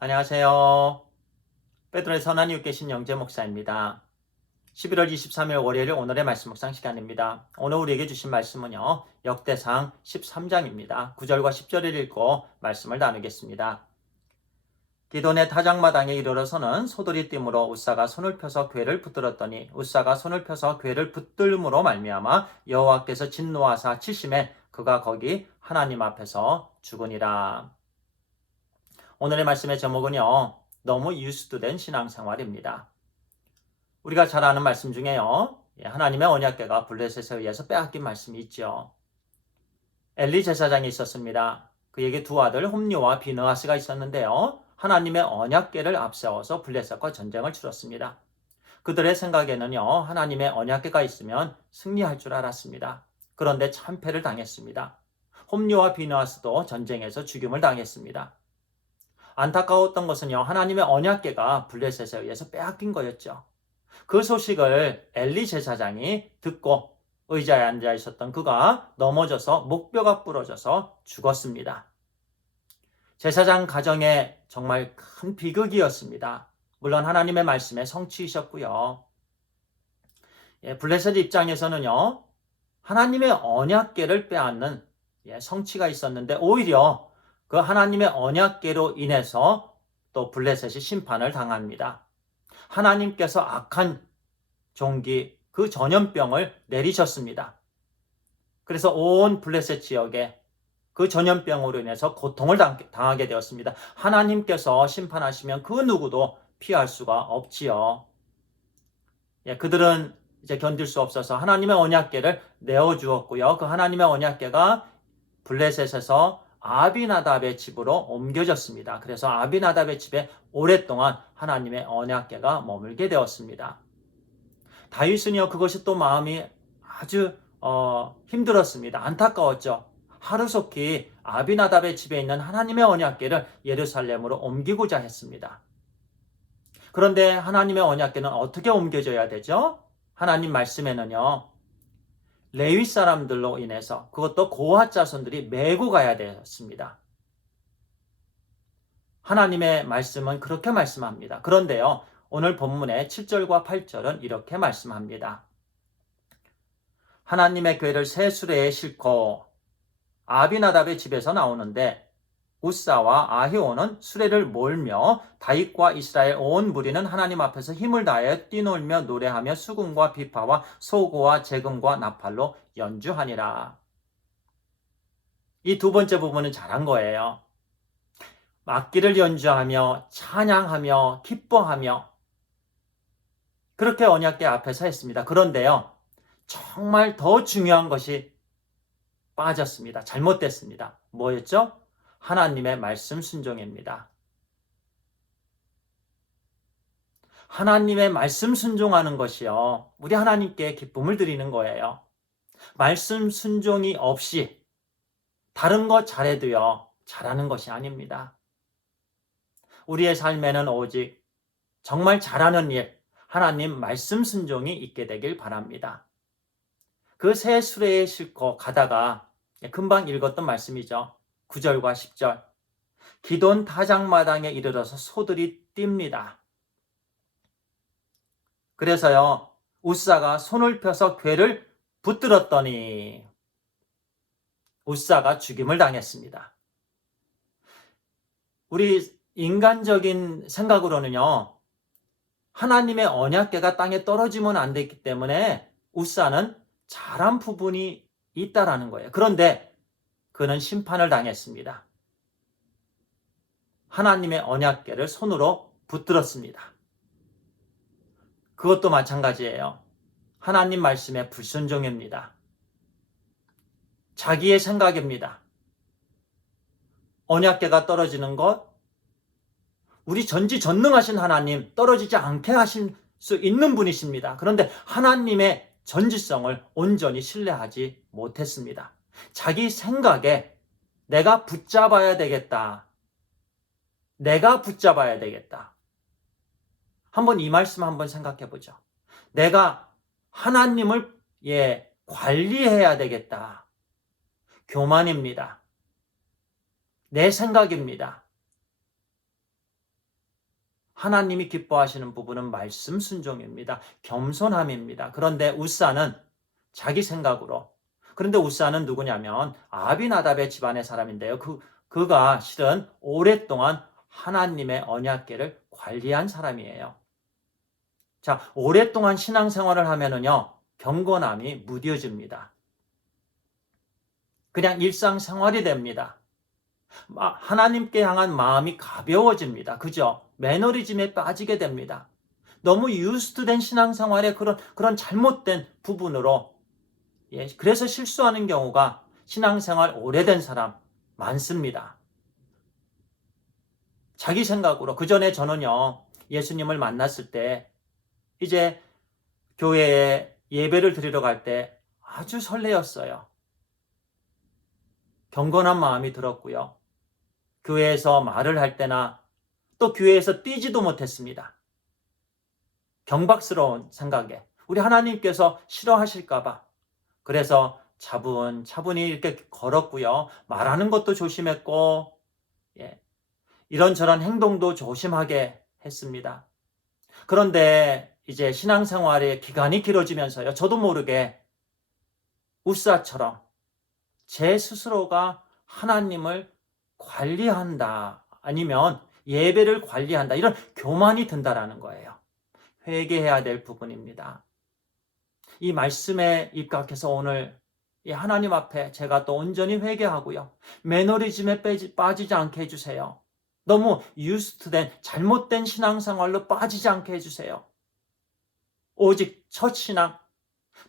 안녕하세요. 베드로의 선한 이웃 계신 영재 목사입니다. 11월 23일 월요일 오늘의 말씀 묵상 시간입니다. 오늘 우리에게 주신 말씀은요. 역대상 13장입니다. 9절과 10절을 읽고 말씀을 나누겠습니다. 기돈의 타작마당에 이르러서는 소들이 띠므로 웃사가 손을 펴서 궤를 붙들었더니 웃사가 손을 펴서 궤를 붙들므로 말미암아 여호와께서 진노하사 치심에 그가 거기 하나님 앞에서 죽으니라. 오늘의 말씀의 제목은요. 너무 유스트된 신앙생활입니다. 우리가 잘 아는 말씀 중에요. 하나님의 언약궤가 블레셋에 의해서 빼앗긴 말씀이 있죠. 엘리 제사장이 있었습니다. 그에게 두 아들 홈리와 비느하스가 있었는데요. 하나님의 언약궤를 앞세워서 블레셋과 전쟁을 치렀습니다. 그들의 생각에는요. 하나님의 언약궤가 있으면 승리할 줄 알았습니다. 그런데 참패를 당했습니다. 홈리와 비느하스도 전쟁에서 죽임을 당했습니다. 안타까웠던 것은요. 하나님의 언약궤가 블레셋에 의해서 빼앗긴 거였죠. 그 소식을 엘리 제사장이 듣고 의자에 앉아 있었던 그가 넘어져서 목뼈가 부러져서 죽었습니다. 제사장 가정에 정말 큰 비극이었습니다. 물론 하나님의 말씀에 성취이셨고요. 블레셋 입장에서는요. 하나님의 언약궤를 빼앗는 성취가 있었는데 오히려 그 하나님의 언약궤로 인해서 또 블레셋이 심판을 당합니다. 하나님께서 악한 종기 그 전염병을 내리셨습니다. 그래서 온 블레셋 지역에 그 전염병으로 인해서 고통을 당하게 되었습니다. 하나님께서 심판하시면 그 누구도 피할 수가 없지요. 그들은 이제 견딜 수 없어서 하나님의 언약궤를 내어주었고요. 그 하나님의 언약궤가 블레셋에서 아비나답의 집으로 옮겨졌습니다. 그래서 아비나답의 집에 오랫동안 하나님의 언약궤가 머물게 되었습니다. 다윗은요, 그것이 또 마음이 아주 힘들었습니다. 안타까웠죠. 하루속히 아비나답의 집에 있는 하나님의 언약궤를 예루살렘으로 옮기고자 했습니다. 그런데 하나님의 언약궤는 어떻게 옮겨져야 되죠? 하나님 말씀에는요. 레위 사람들로 인해서 그것도 고핫 자손들이 메고 가야 되었습니다. 하나님의 말씀은 그렇게 말씀합니다. 그런데요. 오늘 본문의 7절과 8절은 이렇게 말씀합니다. 하나님의 궤를 새 수레에 싣고 아비나답의 집에서 나오는데 우사와 아히오는 수레를 몰며 다윗과 이스라엘 온 무리는 하나님 앞에서 힘을 다하여 뛰놀며 노래하며 수금과 비파와 소고와 재금과 나팔로 연주하니라. 이 두 번째 부분은 잘한 거예요. 악기를 연주하며 찬양하며 기뻐하며 그렇게 언약궤 앞에서 했습니다. 그런데요. 정말 더 중요한 것이 빠졌습니다. 잘못됐습니다. 뭐였죠? 하나님의 말씀 순종입니다. 하나님의 말씀 순종하는 것이요. 우리 하나님께 기쁨을 드리는 거예요. 말씀 순종이 없이 다른 것 잘해도요. 잘하는 것이 아닙니다. 우리의 삶에는 오직 정말 잘하는 일, 하나님 말씀 순종이 있게 되길 바랍니다. 그 새 수레에 싣고 가다가 금방 읽었던 말씀이죠. 9절과 10절. 기돈 타작마당에 이르러서 소들이 띱니다. 그래서요. 웃사가 손을 펴서 궤를 붙들었더니 웃사가 죽임을 당했습니다. 우리 인간적인 생각으로는요. 하나님의 언약궤가 땅에 떨어지면 안 됐기 때문에 웃사는 잘한 부분이 있다라는 거예요. 그런데 그는 심판을 당했습니다. 하나님의 언약궤를 손으로 붙들었습니다. 그것도 마찬가지예요. 하나님 말씀에 불순종입니다. 자기의 생각입니다. 언약궤가 떨어지는 것, 우리 전지전능하신 하나님 떨어지지 않게 하실 수 있는 분이십니다. 그런데 하나님의 전지성을 온전히 신뢰하지 못했습니다. 자기 생각에 내가 붙잡아야 되겠다. 내가 붙잡아야 되겠다. 한번 이 말씀 한번 생각해 보죠. 내가 하나님을 관리해야 되겠다. 교만입니다. 내 생각입니다. 하나님이 기뻐하시는 부분은 말씀 순종입니다. 겸손함입니다. 그런데 우사는 자기 생각으로, 그런데 우사는 누구냐면 아비나답의 집안의 사람인데요. 그가 실은 오랫동안 하나님의 언약궤를 관리한 사람이에요. 자, 오랫동안 신앙생활을 하면은요, 경건함이 무뎌집니다. 그냥 일상생활이 됩니다. 하나님께 향한 마음이 가벼워집니다. 그죠? 매너리즘에 빠지게 됩니다. 너무 유스트된 신앙생활의 그런 잘못된 부분으로, 그래서 실수하는 경우가 신앙생활 오래된 사람 많습니다. 자기 생각으로. 그 전에 저는요, 예수님을 만났을 때 이제 교회에 예배를 드리러 갈 때 아주 설레었어요. 경건한 마음이 들었고요. 교회에서 말을 할 때나 또 교회에서 뛰지도 못했습니다. 경박스러운 생각에 우리 하나님께서 싫어하실까봐. 그래서 차분히 이렇게 걸었고요. 말하는 것도 조심했고, 이런저런 행동도 조심하게 했습니다. 그런데 이제 신앙생활의 기간이 길어지면서요. 저도 모르게 우사처럼 제 스스로가 하나님을 관리한다, 아니면 예배를 관리한다, 이런 교만이 든다라는 거예요. 회개해야 될 부분입니다. 이 말씀에 입각해서 오늘 이 하나님 앞에 제가 또 온전히 회개하고요. 매너리즘에 빠지지 않게 해주세요. 너무 유스트된 잘못된 신앙생활로 빠지지 않게 해주세요. 오직 첫 신앙,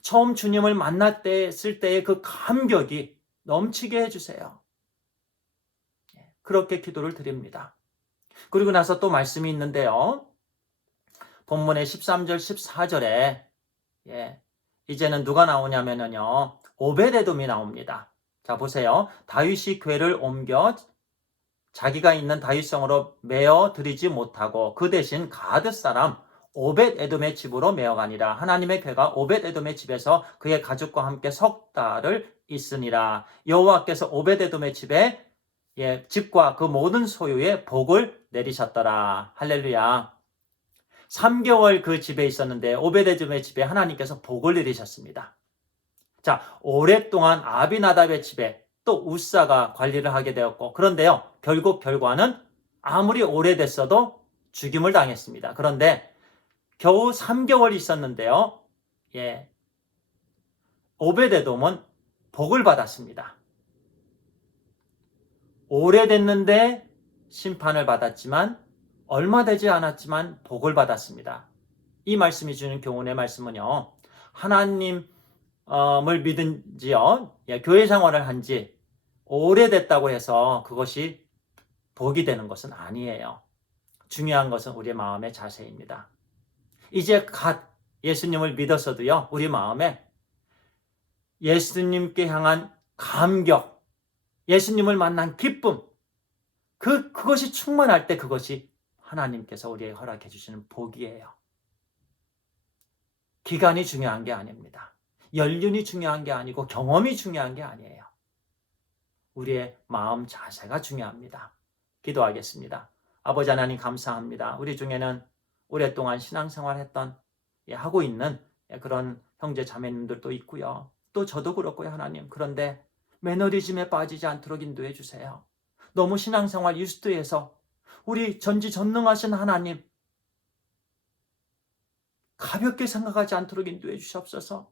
처음 주님을 만났을 때의 그 감격이 넘치게 해주세요. 그렇게 기도를 드립니다. 그리고 나서 또 말씀이 있는데요. 본문의 13절, 14절에 이제는 누가 나오냐면요, 오벳에돔이 나옵니다. 자, 보세요. 다윗이 궤를 옮겨 자기가 있는 다윗성으로 메어 드리지 못하고 그 대신 가드 사람 오벳에돔의 집으로 메어가니라. 하나님의 궤가 오벳에돔의 집에서 그의 가족과 함께 석 달을 있으니라. 여호와께서 오벳에돔의 집과 그 모든 소유에 복을 내리셨더라. 할렐루야. 3개월 그 집에 있었는데 오벳에돔의 집에 하나님께서 복을 내리셨습니다. 자, 오랫동안 아비나답의 집에 또 우사가 관리를 하게 되었고, 그런데요, 결국 결과는 아무리 오래됐어도 죽임을 당했습니다. 그런데 겨우 3개월 있었는데요, 오벳에돔은 복을 받았습니다. 오래됐는데 심판을 받았지만 얼마 되지 않았지만 복을 받았습니다. 이 말씀이 주는 교훈의 말씀은요, 하나님을 믿은 지요, 교회 생활을 한 지 오래됐다고 해서 그것이 복이 되는 것은 아니에요. 중요한 것은 우리의 마음의 자세입니다. 이제 갓 예수님을 믿었어도요, 우리 마음에 예수님께 향한 감격, 예수님을 만난 기쁨, 그것이 충만할 때 그것이 하나님께서 우리에게 허락해 주시는 복이에요. 기간이 중요한 게 아닙니다. 연륜이 중요한 게 아니고 경험이 중요한 게 아니에요. 우리의 마음 자세가 중요합니다. 기도하겠습니다. 아버지 하나님 감사합니다. 우리 중에는 오랫동안 신앙생활했던, 하고 있는 그런 형제 자매님들도 있고요. 또 저도 그렇고요, 하나님. 그런데 매너리즘에 빠지지 않도록 인도해 주세요. 너무 신앙생활 유스트에서 우리 전지전능하신 하나님 가볍게 생각하지 않도록 인도해 주시옵소서.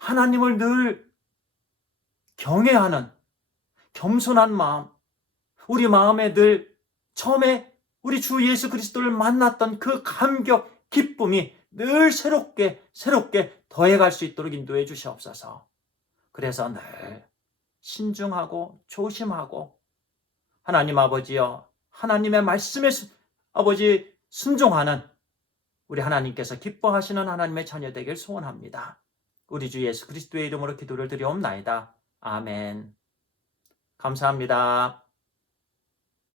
하나님을 늘 경외하는 겸손한 마음, 우리 마음에 늘 처음에 우리 주 예수 그리스도를 만났던 그 감격, 기쁨이 늘 새롭게 더해갈 수 있도록 인도해 주시옵소서. 그래서 늘 신중하고 조심하고 하나님 아버지여, 하나님의 말씀에 아버지 순종하는 우리 하나님께서 기뻐하시는 하나님의 자녀 되길 소원합니다. 우리 주 예수 그리스도의 이름으로 기도를 드리옵나이다. 아멘. 감사합니다.